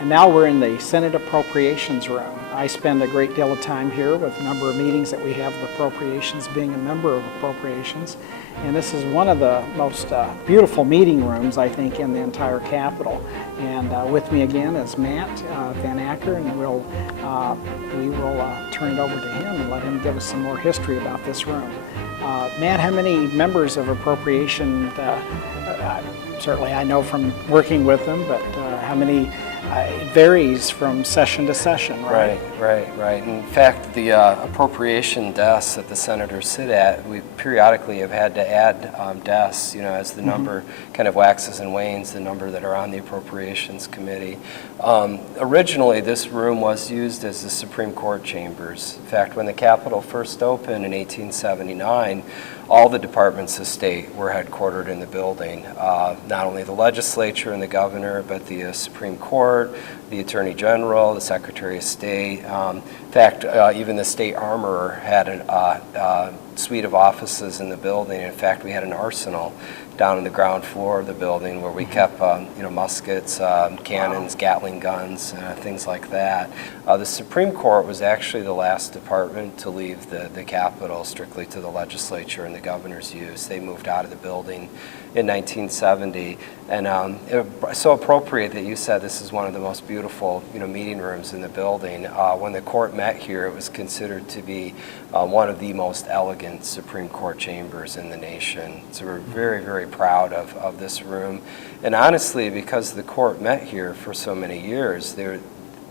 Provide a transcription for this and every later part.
And now we're in the Senate Appropriations room. I spend a great deal of time here with a number of meetings that we have with Appropriations, being a member of Appropriations. And this is one of the most beautiful meeting rooms, I think, in the entire Capitol. And with me again is Matt Van Acker, and we will turn it over to him and let him give us some more history about this room. Matt, how many members of Appropriation, certainly I know from working with them, but how many? It varies from session to session, right? Right. In fact, the appropriation desks that the senators sit at, we periodically have had to add desks, as the number kind of waxes and wanes, the number that are on the Appropriations Committee. Originally, this room was used as the Supreme Court chambers. In fact, when the Capitol first opened in 1879, all the departments of state were headquartered in the building. Not only the legislature and the governor, but the Supreme Court, the Attorney General, the Secretary of State. In fact, even the state armorer had a suite of offices in the building. In fact, we had an arsenal down in the ground floor of the building where we kept muskets, cannons, Gatling guns, things like that. The Supreme Court was actually the last department to leave the Capitol strictly to the legislature and the governor's use. They moved out of the building in 1970, and it's so appropriate that you said this is one of the most beautiful meeting rooms in the building. When the court met here, it was considered to be one of the most elegant Supreme Court chambers in the nation. So we're very, very proud of this room. And honestly, because the court met here for so many years,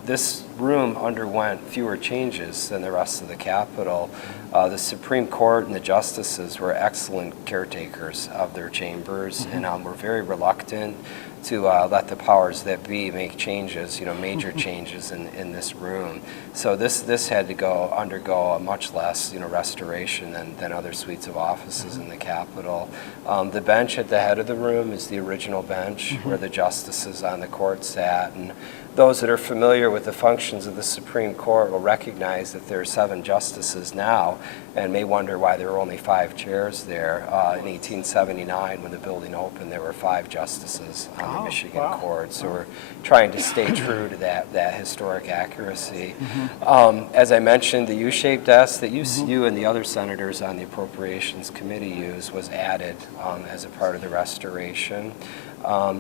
this room underwent fewer changes than the rest of the Capitol. The Supreme Court and the justices were excellent caretakers of their chambers, and were very reluctant to let the powers that be make changes, major changes in this room. So this had to undergo a much less, restoration than other suites of offices in the Capitol. The bench at the head of the room is the original bench where the justices on the court sat, and those that are familiar with the functions of the Supreme Court will recognize that there are 7 justices now and may wonder why there were only 5 chairs there. In 1879, when the building opened, there were 5 justices on the Michigan court. So we're trying to stay true to that historic accuracy. As I mentioned, the U-shaped desk that you and the other senators on the Appropriations Committee use was added as a part of the restoration.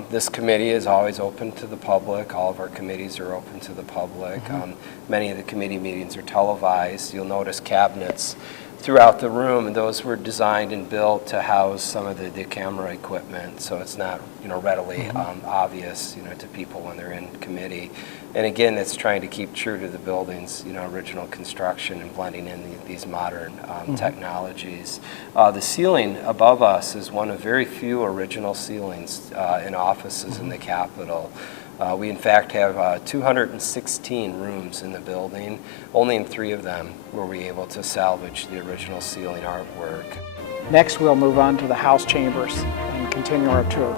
This committee is always open to the public. All of our committees are open to the public. Many of the committee meetings are televised. You'll notice cabinets throughout the room, and those were designed and built to house some of the camera equipment, so it's not readily obvious to people when they're in committee. And again, it's trying to keep true to the building's original construction and blending in these modern technologies. The ceiling above us is one of very few original ceilings in offices in the Capitol. We in fact have 216 rooms in the building. Only in 3 of them were we able to salvage the original ceiling artwork. Next, we'll move on to the House chambers and continue our tour.